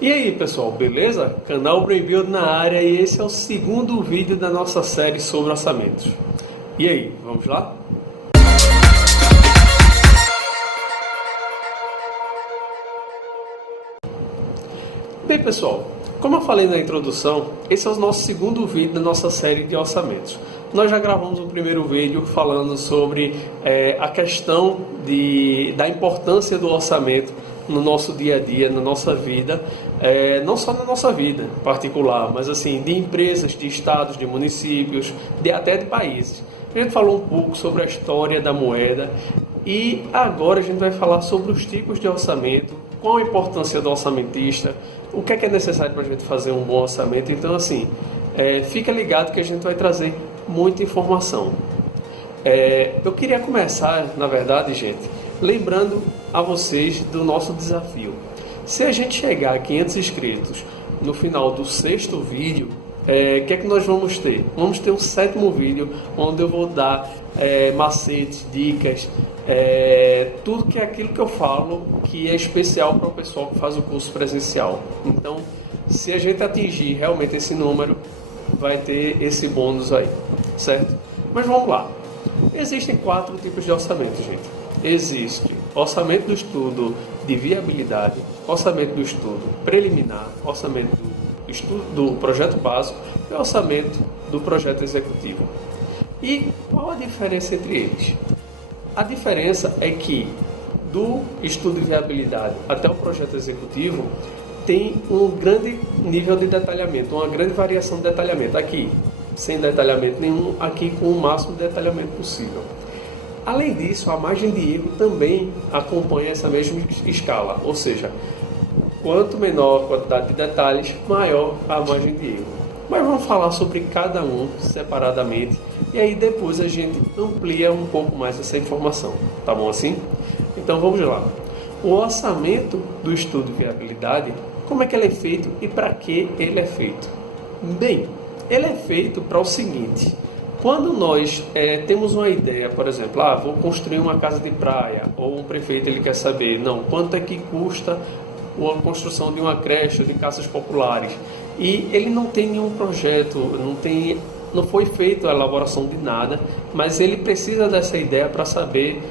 E aí pessoal, beleza? Canal Brain Build na área e esse é o segundo vídeo da nossa série sobre orçamentos. E aí, vamos lá? Bem pessoal, como eu falei na introdução, esse é o nosso segundo vídeo da nossa série de orçamentos. Nós já gravamos um primeiro vídeo falando sobre a questão da importância do orçamento no nosso dia a dia, na nossa vida, não só na nossa vida particular, mas assim, de empresas, de estados, de municípios, até de países. A gente falou um pouco sobre a história da moeda e agora a gente vai falar sobre os tipos de orçamento, qual a importância do orçamentista, o que é necessário para a gente fazer um bom orçamento. Então assim, fica ligado que a gente vai trazer muita informação. Eu queria começar, na verdade, gente, lembrando a vocês do nosso desafio. Se a gente chegar a 500 inscritos no final do sexto vídeo, o que é que nós vamos ter? Vamos ter um sétimo vídeo onde eu vou dar macetes, dicas, tudo que é aquilo que eu falo que é especial para o pessoal que faz o curso presencial. Então, se a gente atingir realmente esse número, vai ter esse bônus aí, certo? Mas vamos lá. Existem 4 tipos de orçamento, gente. Existe orçamento do estudo de viabilidade, orçamento do estudo preliminar, orçamento do estudo do projeto básico e orçamento do projeto executivo. E qual a diferença entre eles? A diferença é que do estudo de viabilidade até o projeto executivo tem um grande nível de detalhamento, uma grande variação de detalhamento. Aqui, sem detalhamento nenhum, aqui com o máximo de detalhamento possível. Além disso, a margem de erro também acompanha essa mesma escala, ou seja, quanto menor a quantidade de detalhes, maior a margem de erro. Mas vamos falar sobre cada um separadamente e aí depois a gente amplia um pouco mais essa informação, tá bom assim? Então vamos lá. O orçamento do estudo de viabilidade, como é que ele é feito e para que ele é feito? Bem, ele é feito para o seguinte: quando nós temos uma ideia, por exemplo, vou construir uma casa de praia, ou um prefeito ele quer saber, quanto é que custa a construção de uma creche ou de casas populares, e ele não tem nenhum projeto, não foi feita a elaboração de nada, mas ele precisa dessa ideia para saber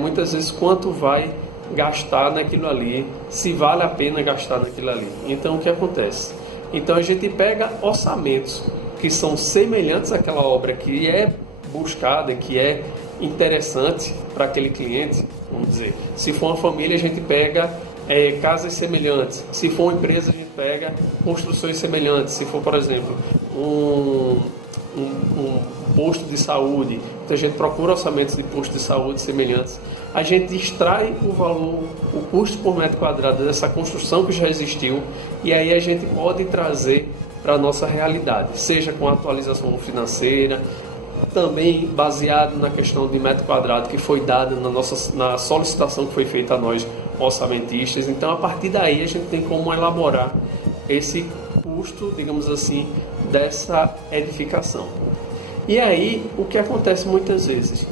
muitas vezes quanto vai gastar naquilo ali, se vale a pena gastar naquilo ali. Então o que acontece? Então a gente pega orçamentos que são semelhantes àquela obra que é buscada, que é interessante para aquele cliente, vamos dizer. Se for uma família, a gente pega casas semelhantes. Se for uma empresa, a gente pega construções semelhantes. Se for, por exemplo, um posto de saúde, então a gente procura orçamentos de posto de saúde semelhantes. A gente extrai o valor, o custo por metro quadrado dessa construção que já existiu, e aí a gente pode trazer para a nossa realidade, seja com atualização financeira, também baseado na questão de metro quadrado que foi dada na solicitação que foi feita a nós orçamentistas. Então a partir daí a gente tem como elaborar esse custo, digamos assim, dessa edificação. E aí o que acontece muitas vezes?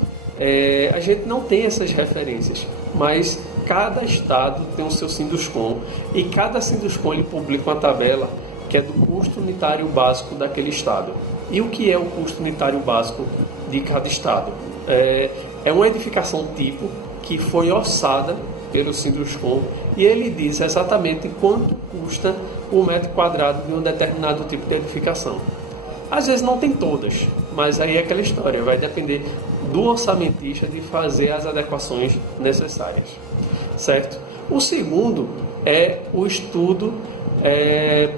A gente não tem essas referências, mas cada estado tem o seu Sinduscom e cada Sinduscom ele publica uma tabela que é do custo unitário básico daquele estado. E o que é o custo unitário básico de cada estado? É uma edificação tipo que foi orçada pelo Sinduscom e ele diz exatamente quanto custa o metro quadrado de um determinado tipo de edificação. Às vezes não tem todas, mas aí é aquela história, vai depender do orçamentista de fazer as adequações necessárias, certo? O segundo é o estudo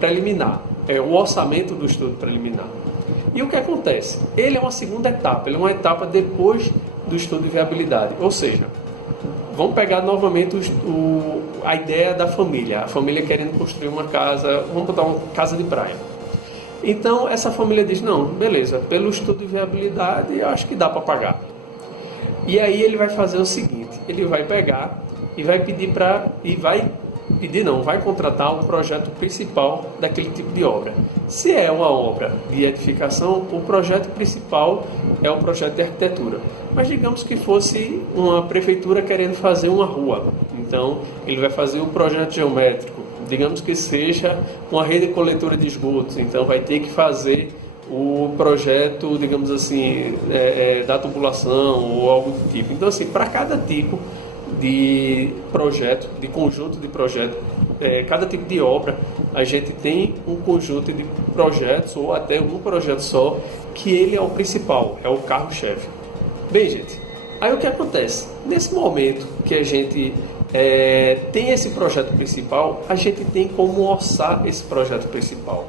preliminar, o orçamento do estudo preliminar. E o que acontece? Ele é uma segunda etapa, ele é uma etapa depois do estudo de viabilidade, ou seja, vamos pegar novamente a ideia da família, a família querendo construir uma casa, vamos botar uma casa de praia. Então essa família diz, não, beleza, pelo estudo de viabilidade eu acho que dá para pagar. E aí ele vai fazer o seguinte, ele vai pegar e vai pedir vai contratar um projeto principal daquele tipo de obra. Se é uma obra de edificação, o projeto principal é o projeto de arquitetura. Mas digamos que fosse uma prefeitura querendo fazer uma rua. Então, ele vai fazer um projeto geométrico digamos que seja uma rede coletora de esgotos, então vai ter que fazer o projeto, digamos assim, da tubulação ou algo do tipo. Então, assim, para cada tipo de projeto, de conjunto de projeto, cada tipo de obra, a gente tem um conjunto de projetos ou até um projeto só, que ele é o principal, é o carro-chefe. Bem, gente, aí o que acontece? Nesse momento que a gente tem esse projeto principal, a gente tem como orçar esse projeto principal.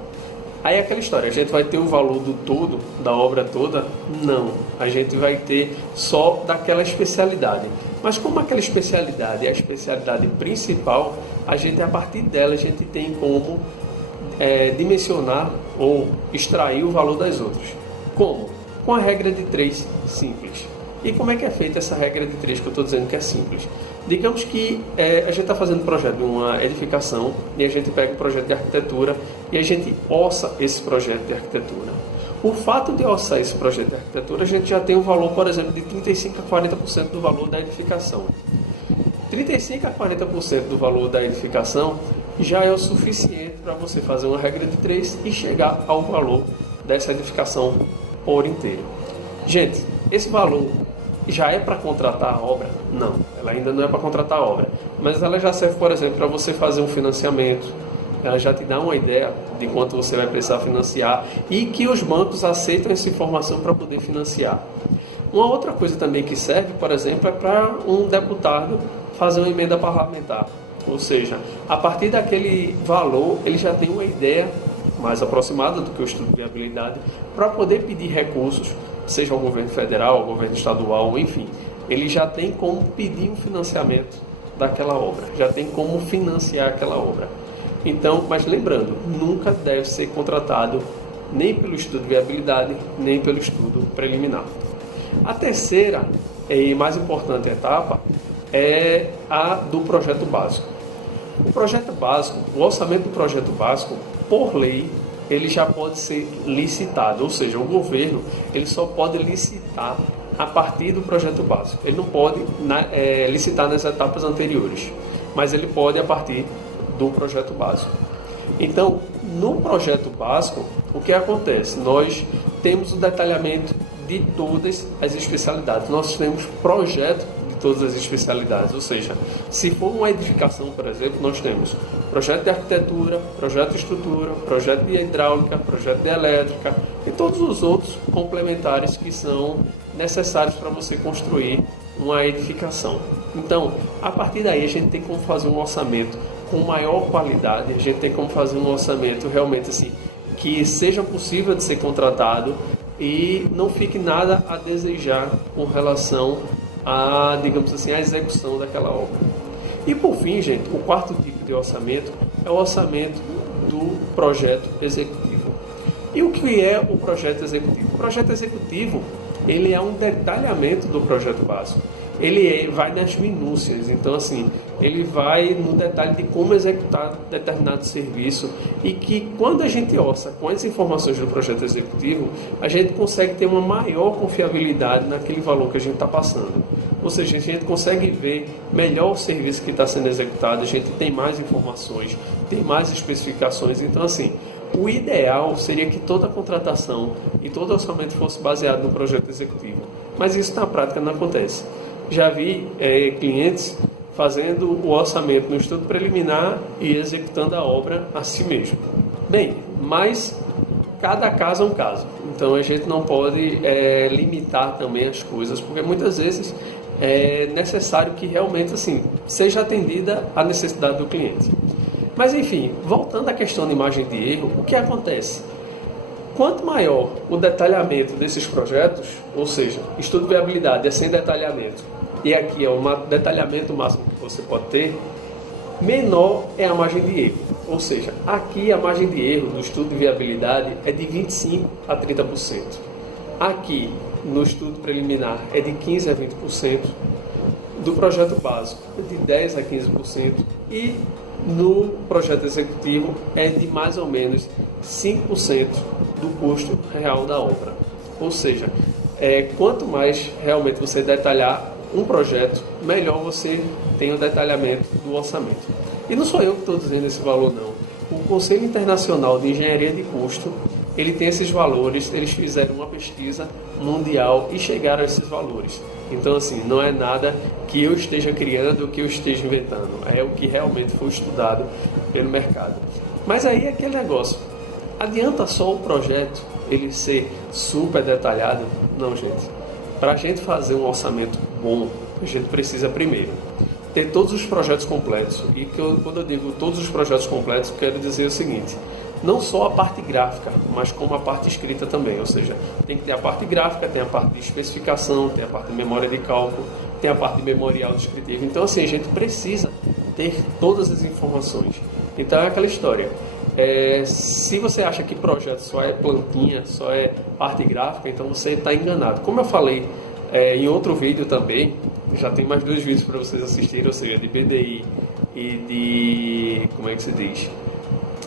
Aí é aquela história, a gente vai ter o valor do todo, da obra toda? Não, a gente vai ter só daquela especialidade. Mas como aquela especialidade é a especialidade principal, a partir dela, a gente tem como dimensionar ou extrair o valor das outras. Como? Com a regra de 3 simples. E como é que é feita essa regra de 3 que eu estou dizendo que é simples? Digamos que a gente está fazendo um projeto de uma edificação e a gente pega um projeto de arquitetura e a gente orça esse projeto de arquitetura. O fato de orçar esse projeto de arquitetura, a gente já tem um valor, por exemplo, de 35% a 40% do valor da edificação. 35% a 40% do valor da edificação já é o suficiente para você fazer uma regra de 3 e chegar ao valor dessa edificação por inteiro. Gente, esse valor já é para contratar a obra? Não, ela ainda não é para contratar a obra, mas ela já serve, por exemplo, para você fazer um financiamento. Ela já te dá uma ideia de quanto você vai precisar financiar e que os bancos aceitam essa informação para poder financiar. Uma outra coisa também que serve, por exemplo, é para um deputado fazer uma emenda parlamentar. Ou seja, a partir daquele valor, ele já tem uma ideia mais aproximada do que o estudo de viabilidade para poder pedir recursos, seja ao governo federal, ao governo estadual, enfim. Ele já tem como pedir um financiamento daquela obra, já tem como financiar aquela obra. Então, mas lembrando, nunca deve ser contratado nem pelo estudo de viabilidade, nem pelo estudo preliminar. A terceira e mais importante etapa é a do projeto básico. O projeto básico, o orçamento do projeto básico, por lei, ele já pode ser licitado, ou seja, o governo ele só pode licitar a partir do projeto básico. Ele não pode licitar nas etapas anteriores, mas ele pode a partir do projeto básico. Então, no projeto básico, o que acontece? Nós temos o detalhamento de todas as especialidades. Nós temos projeto de todas as especialidades, ou seja, se for uma edificação, por exemplo, nós temos projeto de arquitetura, projeto de estrutura, projeto de hidráulica, projeto de elétrica e todos os outros complementares que são necessários para você construir uma edificação. Então, a partir daí a gente tem como fazer um orçamento com maior qualidade, a gente tem como fazer um orçamento realmente assim, que seja possível de ser contratado e não fique nada a desejar com relação a, digamos assim, a execução daquela obra. E por fim, gente, o quarto tipo de orçamento é o orçamento do projeto executivo. E o que é o projeto executivo? O projeto executivo, ele é um detalhamento do projeto básico. Ele vai nas minúcias, então assim, ele vai no detalhe de como executar determinado serviço e que quando a gente orça com as informações do projeto executivo, a gente consegue ter uma maior confiabilidade naquele valor que a gente está passando. Ou seja, a gente consegue ver melhor o serviço que está sendo executado, a gente tem mais informações, tem mais especificações, então assim, o ideal seria que toda a contratação e todo orçamento fosse baseado no projeto executivo, mas isso na prática não acontece. Já vi clientes fazendo o orçamento no estudo preliminar e executando a obra a si mesmo. Bem, mas cada caso é um caso. Então a gente não pode limitar também as coisas, porque muitas vezes é necessário que realmente assim, seja atendida a necessidade do cliente. Mas enfim, voltando à questão de margem de erro, o que acontece? Quanto maior o detalhamento desses projetos, ou seja, estudo de viabilidade é sem detalhamento, e aqui é o detalhamento máximo que você pode ter, menor é a margem de erro. Ou seja, aqui a margem de erro do estudo de viabilidade é de 25% a 30%. Aqui, no estudo preliminar, é de 15% a 20%. Do projeto básico, é de 10% a 15%. E no projeto executivo, é de mais ou menos 5% do custo real da obra. Ou seja, quanto mais realmente você detalhar um projeto, melhor você tem o detalhamento do orçamento. E não sou eu que estou dizendo esse valor, não. O Conselho Internacional de Engenharia de Custo, ele tem esses valores, eles fizeram uma pesquisa mundial e chegaram a esses valores. Então, assim, não é nada que eu esteja criando ou que eu esteja inventando. É o que realmente foi estudado pelo mercado. Mas aí é aquele negócio. Adianta só o projeto ele ser super detalhado? Não, gente. Para a gente fazer um orçamento bom, a gente precisa primeiro ter todos os projetos completos. E quando eu digo todos os projetos completos, eu quero dizer o seguinte: não só a parte gráfica, mas como a parte escrita também. Ou seja, tem que ter a parte gráfica, tem a parte de especificação, tem a parte de memória de cálculo, tem a parte de memorial descritivo. Então, assim, a gente precisa ter todas as informações. Então, é aquela história. Se você acha que projeto só é plantinha, só é parte gráfica, então você está enganado. Como eu falei em outro vídeo também, já tem mais 2 vídeos para vocês assistirem, ou seja, de BDI e de... como é que se diz?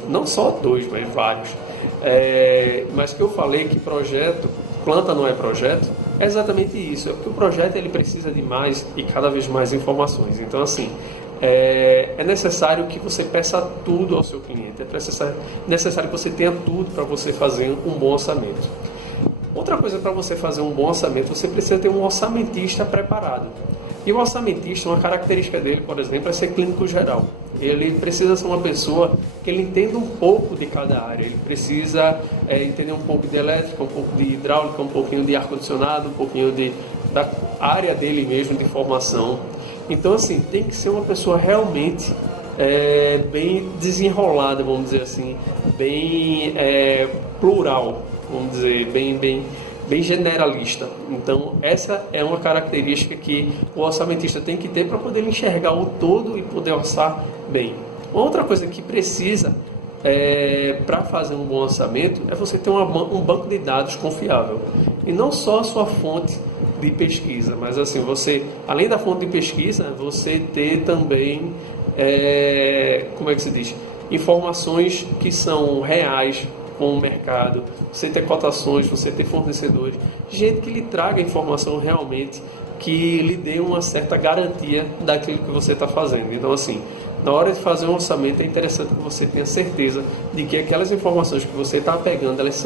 Não só 2, mas vários. Mas que eu falei que projeto, planta não é projeto, é exatamente isso. É porque o projeto ele precisa de mais e cada vez mais informações. Então, assim, é necessário que você peça tudo ao seu cliente. É necessário que você tenha tudo para você fazer um bom orçamento. Outra coisa, para você fazer um bom orçamento, você precisa ter um orçamentista preparado. E o orçamentista, uma característica dele, por exemplo, é ser clínico geral. Ele precisa ser uma pessoa que ele entenda um pouco de cada área. Ele precisa entender um pouco de elétrica, um pouco de hidráulica, um pouquinho de ar-condicionado, um pouquinho da área dele mesmo, de formação. Então, assim, tem que ser uma pessoa realmente bem desenrolada, vamos dizer assim, bem plural, vamos dizer, bem generalista. Então, essa é uma característica que o orçamentista tem que ter para poder enxergar o todo e poder orçar bem. Outra coisa que precisa para fazer um bom orçamento é você ter um banco de dados confiável. E não só a sua fonte de pesquisa, mas assim, você, além da fonte de pesquisa, você ter também, como é que se diz? Informações que são reais com o mercado, você ter cotações, você ter fornecedores, gente que lhe traga informação realmente, que lhe dê uma certa garantia daquilo que você está fazendo. Então, assim, na hora de fazer um orçamento, é interessante que você tenha certeza de que aquelas informações que você está pegando, elas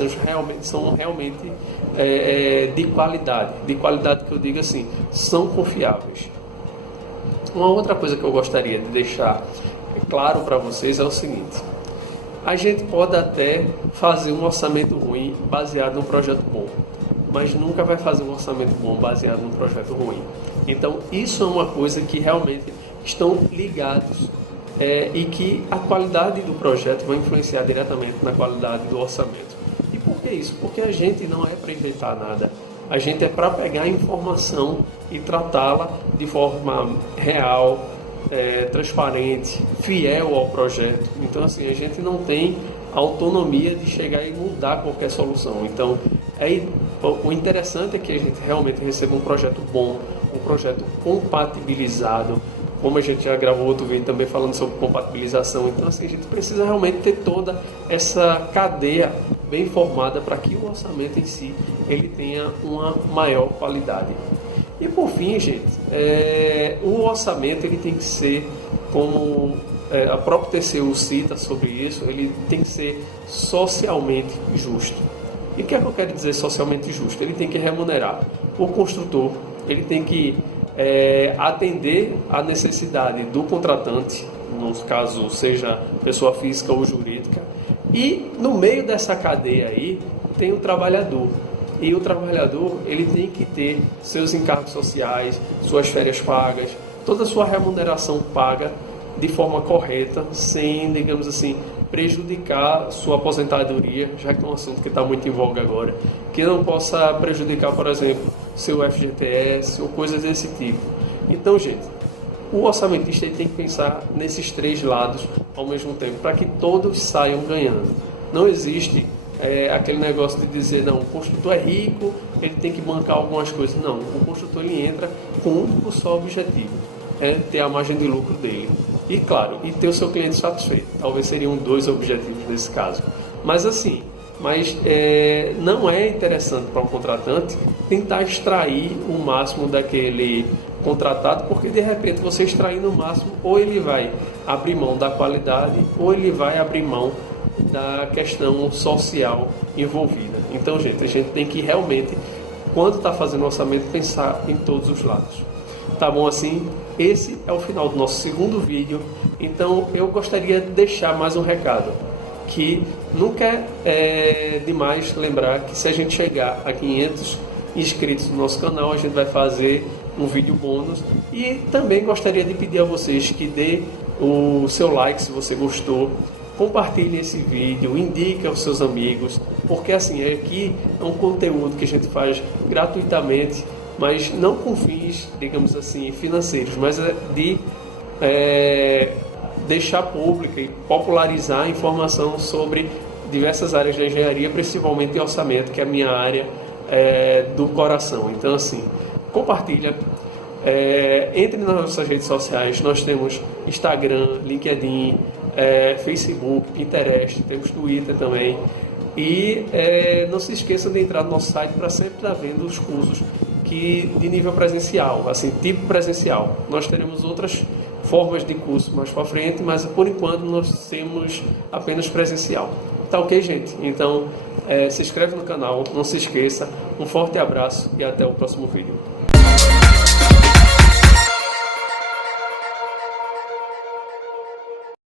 são realmente de qualidade que eu digo assim, são confiáveis. Uma outra coisa que eu gostaria de deixar claro para vocês é o seguinte: a gente pode até fazer um orçamento ruim baseado num projeto bom, mas nunca vai fazer um orçamento bom baseado num projeto ruim. Então, isso é uma coisa que realmente estão ligados e que a qualidade do projeto vai influenciar diretamente na qualidade do orçamento. E por que isso? Porque a gente não é para inventar nada. A gente é para pegar a informação e tratá-la de forma real, transparente, fiel ao projeto. Então, assim, a gente não tem autonomia de chegar e mudar qualquer solução. Então, o interessante é que a gente realmente receba um projeto bom, um projeto compatibilizado, como a gente já gravou outro vídeo também falando sobre compatibilização. Então, assim, a gente precisa realmente ter toda essa cadeia bem formada para que o orçamento em si ele tenha uma maior qualidade. E por fim, gente, o orçamento ele tem que ser, como a própria TCU cita sobre isso, ele tem que ser socialmente justo. E o que é que eu quero dizer socialmente justo? Ele tem que remunerar o construtor, ele tem que atender à necessidade do contratante, no caso seja pessoa física ou jurídica, e no meio dessa cadeia aí tem o trabalhador. E o trabalhador ele tem que ter seus encargos sociais, suas férias pagas, toda a sua remuneração paga de forma correta, sem, digamos assim, prejudicar sua aposentadoria, já que é um assunto que está muito em voga agora, que não possa prejudicar, por exemplo, seu FGTS ou coisas desse tipo. Então, gente, o orçamentista ele tem que pensar nesses 3 lados ao mesmo tempo, para que todos saiam ganhando. Não existe aquele negócio de dizer, não, o construtor é rico, ele tem que bancar algumas coisas. Não, o construtor ele entra com um único só objetivo, ter a margem de lucro dele. E claro, e ter o seu cliente satisfeito. Talvez seriam 2 objetivos nesse caso. Mas assim, não é interessante para um contratante tentar extrair o máximo contratado, porque de repente você extraindo o máximo, ou ele vai abrir mão da qualidade, ou ele vai abrir mão da questão social envolvida. Então, gente, a gente tem que realmente, quando está fazendo orçamento, pensar em todos os lados. Tá bom assim? Esse é o final do nosso segundo vídeo. Então, eu gostaria de deixar mais um recado, que nunca é demais lembrar que se a gente chegar a 500 inscritos no nosso canal, a gente vai fazer um vídeo bônus. E também gostaria de pedir a vocês que dê o seu like se você gostou, compartilhe esse vídeo, indique aos seus amigos, porque assim, aqui é um conteúdo que a gente faz gratuitamente, mas não com fins, digamos assim, financeiros, mas de deixar pública e popularizar a informação sobre diversas áreas da engenharia, principalmente em orçamento, que é a minha área do coração. Então assim, compartilha, entre nas nossas redes sociais. Nós temos Instagram, LinkedIn, Facebook, Pinterest, temos Twitter também. E não se esqueça de entrar no nosso site para sempre estar vendo os cursos de nível presencial, assim, tipo presencial. Nós teremos outras formas de curso mais para frente, mas por enquanto nós temos apenas presencial. Tá ok, gente? Então, se inscreve no canal, não se esqueça. Um forte abraço e até o próximo vídeo.